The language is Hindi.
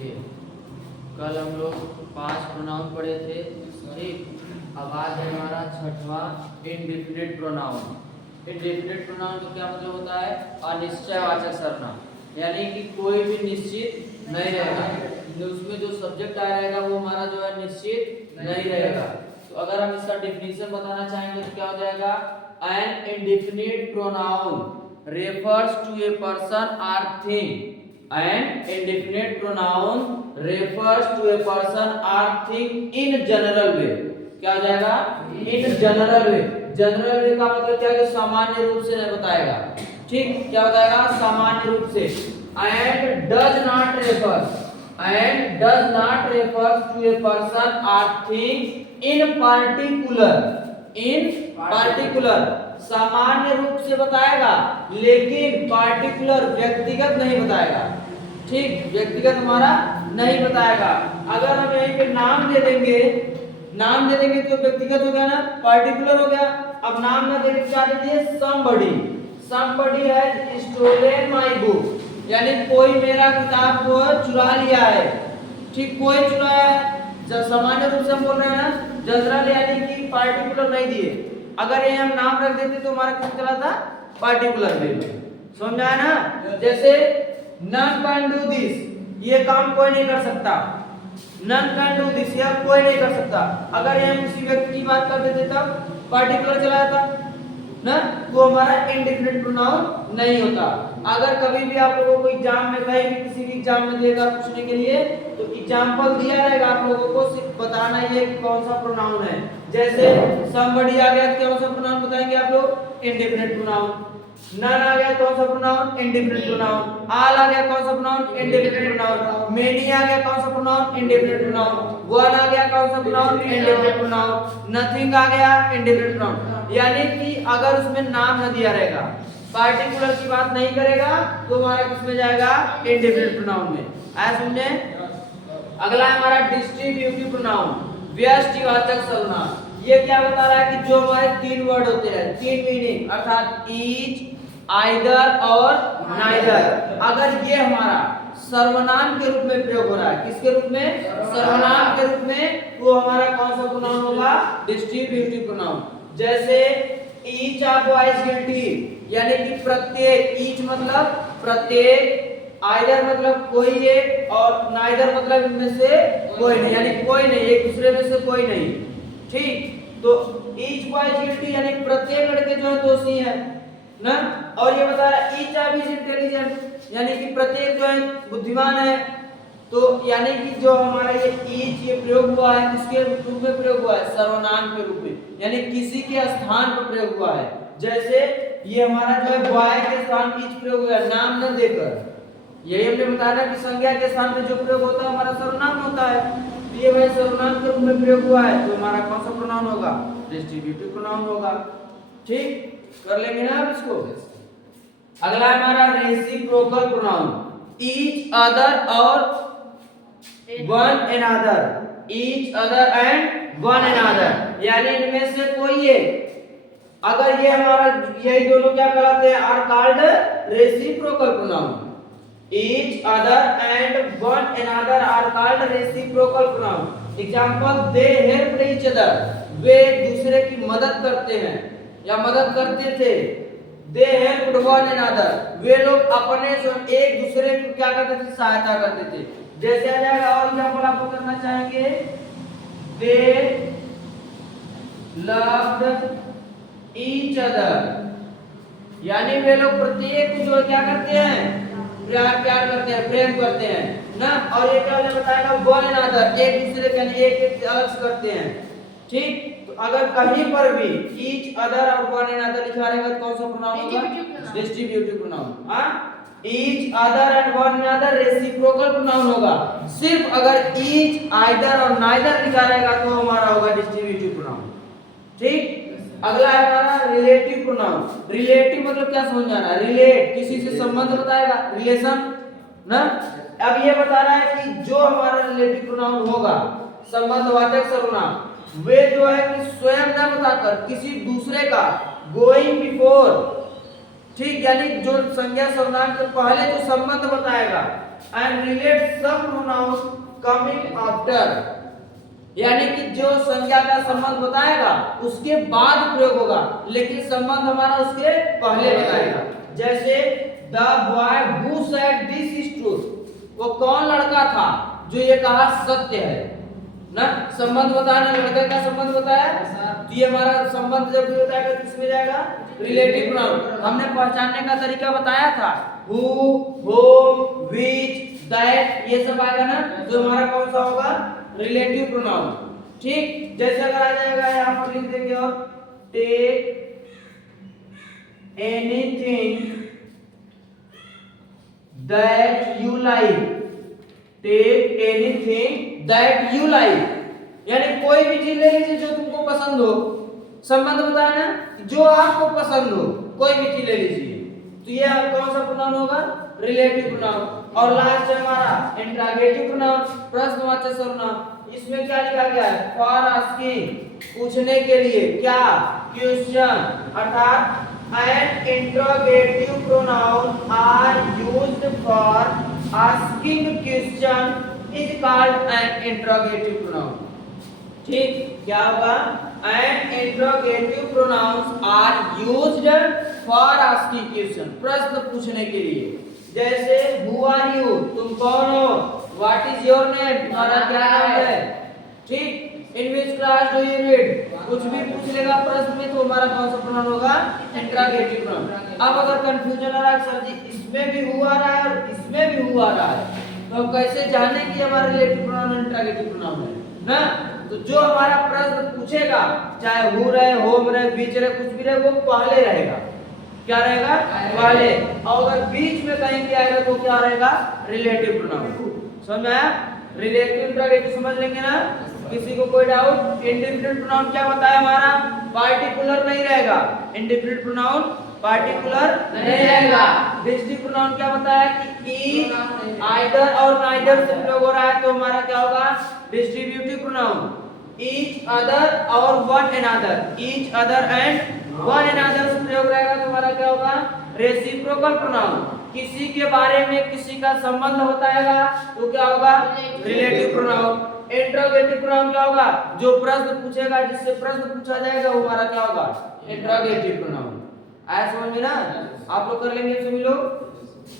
देखिए, कल हम लोग 5 प्रोनाउन पढ़े थे, ठीक। अब आज है हमारा छठवां इनडेफिनिट प्रोनाउन। इनडेफिनिट प्रोनाउन का क्या मतलब होता है? अनिश्चयवाचक सर्वनाम, यानी कि कोई भी निश्चित नहीं रहेगा, उसमें जो सब्जेक्ट आया रहेगा वो हमारा जो है निश्चित नहीं रहेगा। तो अगर हम इसका डेफिनेशन बताना चाहेंगे तो क्या हो जाएगा? An indefinite pronoun refers to a person or thing. An indefinite pronoun refers to a person or thing in general way. क्या हो जाएगा? In general way. General way का मतलब क्या है? सामान्य रूप से नहीं बताएगा, ठीक। क्या बताएगा? सामान्य रूप से। And does not refers to a person or thing in particular. In particular सामान्य रूप से बताएगा, लेकिन पार्टिकुलर व्यक्तिगत नहीं बताएगा, ठीक। व्यक्तिगत हमारा नहीं बताएगा। अगर हम यहीं पे नाम दे देंगे तो व्यक्तिगत हो गया ना, पार्टिकुलर हो गया। अब नाम ना देके क्या दे दिए? somebody has stolen my book, यानी कोई मेरा किताब को चुरा लिया है, ठीक। कोई चुराया है। जब सामान्य रूप से हम बोल रहे हैं ना, जनरल यानी कि पार्टिकुलर नहीं दिए। अगर ये हम नाम रख देते तो हमारा किस चला था? पार्टिकुलर में। समझ आया ना? जैसे none can do this, ये काम कोई नहीं कर सकता। none can do this, यह कोई नहीं कर सकता। अगर ये हम किसी व्यक्ति की बात कर देते तब पार्टिकुलर चला जाता ना, वो हमारा इंडेफिनिट प्रोनाउन नहीं होता। अगर कभी भी आप लोगों को एग्जाम में कहीं भी किसी भी एग्जाम में देगा पूछने के लिए, तो एग्जाम्पल दिया रहेगा, आप लोगों को सिर्फ बताना ही है कि कौन सा प्रोनाउन है। जैसे somebody आ गया तो कौन सा प्रोनाउन बताएंगे आप लोग? Indefinite pronoun. none आ गया कौन सा प्रोनाउन? Indefinite pronoun. all आ गया कौन सा प्रोनाउन? Indefinite pronoun. many आ गया कौन सा प्रोनाउन? Indefinite pronoun. one आ गया कौन सा प्रोनाउन? Indefinite pronoun. nothing आ गया इंडेफिनिट प्रोनाउन। यानी कि अगर उसमें नाम न दिया रहेगा, पार्टिकुलर की बात नहीं करेगा, तो हमारा किसमें जाएगा? इंडेफिनिट प्रोनाउन में। आया समझे? अगला है हमारा डिस्ट्रीब्यूटिव प्रोनाउन, व्यष्टिवाचक सर्वनाम। ये क्या बता रहा है कि जो हमारे 3 वर्ड होते हैं, 3 मीनिंग, अर्थात ईच, आइदर और नाइदर, अगर ये हमारा सर्वनाम के रूप में प्रयोग हो रहा है, किसके रूप में? सर्वनाम के रूप में, तो हमारा कौन सा प्रोनाउन होगा? Distributive pronoun. जैसे ईच ऑफ बॉयज गिल्टी, यानी कि प्रत्येक, ईच मतलब प्रत्येक, आइदर मतलब कोई एक, और नाइदर मतलब इनमें से कोई नहीं, यानी कोई नहीं, एक दूसरे में से कोई नहीं, ठीक। तो ईच बॉयज गिल्टी यानी प्रत्येक लड़के जो है दोषी है ना। और ये बता रहा है ईच ऑफ इज इंटेलिजेंट, यानी कि प्रत्येक जो है बुद्धिमान है। तो यानी कि जो हमारा ये ईच ये प्रयोग हुआ है, किसके रूप में प्रयोग हुआ है? सर्वनाम के रूप में, यानी किसी के स्थान पर प्रयोग हुआ है। जैसे ये हमारा जो है बॉय के स्थान ईच प्रयोग हुआ है, नाम न देकर। यही हमने बताया कि संज्ञा के स्थान पे जो प्रयोग होता है हमारा सर्वनाम होता है। तो ये भाई सर्वनाम के रूप में प्रयोग हुआ है, तो हमारा कौन सा प्रोनाउन होगा? डिस्ट्रीब्यूटिव प्रोनाउन होगा, ठीक। कर लेंगे ना आप इसको। अगला हमारा रेसिप्रोकल प्रोनाउन, ईच, अदर और one another, each, other and one another, यानी इनमें से कोई एक। अगर ये हमारा यही दोनों क्या कहलाते हैं? Are called reciprocal pronoun. Each other and one another are called reciprocal pronoun. Example, they helped each other. वे दूसरे की मदद करते हैं या मदद करते थे। They helped one another. वे लोग अपने जो एक दूसरे को क्या करते थे? सहायता करते थे। जैसे आ जाएगा, और एग्जाम्पल आपको करना चाहेंगे, They loved each other, यानी वे लोग प्रत्येक को जो क्या करते हैं? प्यार करते हैं, प्रेम करते हैं ना। और ये क्या बताएगा? वन अनदर, एक दूसरे के एक अलग करते हैं, ठीक। तो अगर कहीं पर भी ईच, अदर और वन अनदर लिखा रहेगा तो कौन सा प्रोनाउन होगा? Distributive pronoun. हां, each, other and one another reciprocal pronoun होगा। सिर्फ अगर ईच, आइदर और नाइदर लिखा रहेगा तो हमारा होगा डिस्ट्रीब्यूटिव प्रोनाउन, ठीक। अगला है हमारा रिलेटिव प्रोनाउन। रिलेटिव मतलब क्या समझ आना? रिलेट, किसी से संबंध बताएगा, रिलेशन ना। अब ये बता रहा है कि जो हमारा रिलेटिव प्रोनाउन होगा, संबंधवाचक सर्वनाम, वे जो है कि स्वयं न बताकर किसी दूसरे का, गोइंग बिफोर, ठीक, यानी जो संज्ञा सर्वनाम के पहले जो संबंध बताएगा and relate some pronouns coming after, यानी कि जो संज्ञा का संबंध बताएगा उसके बाद प्रयोग होगा, लेकिन संबंध हमारा उसके पहले बताएगा। जैसे the boy who said this is truth, वो कौन लड़का था जो ये कहा सत्य है ना। संबंध बताने, लड़के का संबंध बताया, तो ये हमारा संबंध जब भी बताएगा किसमें जाएगा, रिलेटिव प्रोनाउन। हमने पहचानने का तरीका बताया था, हु, होम, व्हिच, दैट, ये सब आएगा ना, जो हमारा कौन सा होगा, रिलेटिव प्रोनाउन। ठीक, जैसे अगर आ जाएगा यहाँ पर लिख देंगे और take anything that you like, take anything that you like, यानी कोई भी चीज ले लीजिए जो तुमको पसंद हो। संबंध बताया ना, जो आपको पसंद हो कोई भी चीज ले लीजिए, तो ये कौन सा प्रोनाउन होगा, रिलेटिव प्रोनाउन। और लास्ट है हमारा इंट्रोगेटिव प्रोनाउन, प्रश्नवाचक सर्वनाम। इसमें क्या लिखा गया है, फॉर आस्किंग, पूछने के लिए, क्या, क्वेश्चन, अर्थात and interrogative pronoun are used for asking question is called an interrogative pronoun. ठीक, क्या होगा, and interrogative pronouns are used for asking question, प्रश्न पूछने के लिए। जैसे हु आर यू, तुम कौन हो, व्हाट इज योर नेम, तुम्हारा क्या नाम है। ठीक, in which class do you read, कुछ भी पूछ लेगा प्रश्न में, तो हमारा कौन सा प्रोनाउन होगा, इंट्रोगेटिव प्रोनाउन। अब अगर कंफ्यूजन आ रहा है, सर जी इसमें भी हु आ रहा है और इसमें भी हु आ रहा है, तो कैसे जाने कि हमारा रिलेटिव प्रोनाउन इंट्रोगेटिव प्रोनाउन है ना। तो जो हमारा प्रश्न पूछेगा, चाहे हु रहे, होम रहे, बीच रहे, कुछ भी रहे, वो पहले रहेगा। क्या रहेगा, पहले। और अगर बीच में कहीं भी आएगा तो क्या रहेगा, रिलेटिव प्रोनाउन। समझ में आया, रिलेटिव इंट्रोगेटिव समझ लेंगे ना। किसी को कोई डाउट, इंडेफिनिट प्रोनाउन क्या बताया हमारा, पार्टिकुलर नहीं रहेगा, इंडेफिनिट प्रोनाउन पार्टिकुलर नहीं रहेगा। डिस्टिंक्ट प्रोनाउन क्या बताया कि ईच, आइदर और नाइदर से प्रयोग हो रहा है, तो हमारा क्या होगा, डिस्ट्रीब्यूटिव प्रोनाउन। ईच अदर और one another, each other and one another से प्रयोग रहेगा, तो हमारा क्या होगा, रेसिप्रोकल प्रोनाउन। किसी के बारे में किसी का संबंध बताएगा तो क्या होगा, रिलेटिव प्रोनाउन। इंट्रोगेटिव प्रोनाउन क्या होगा, जो प्रश्न पूछेगा, जिससे प्रश्न पूछा जाएगा, वो हमारा क्या होगा, इंट्रोगेटिव प्रोनाउन। आया समझ में ना, आप लोग कर लेंगे सभी लोग।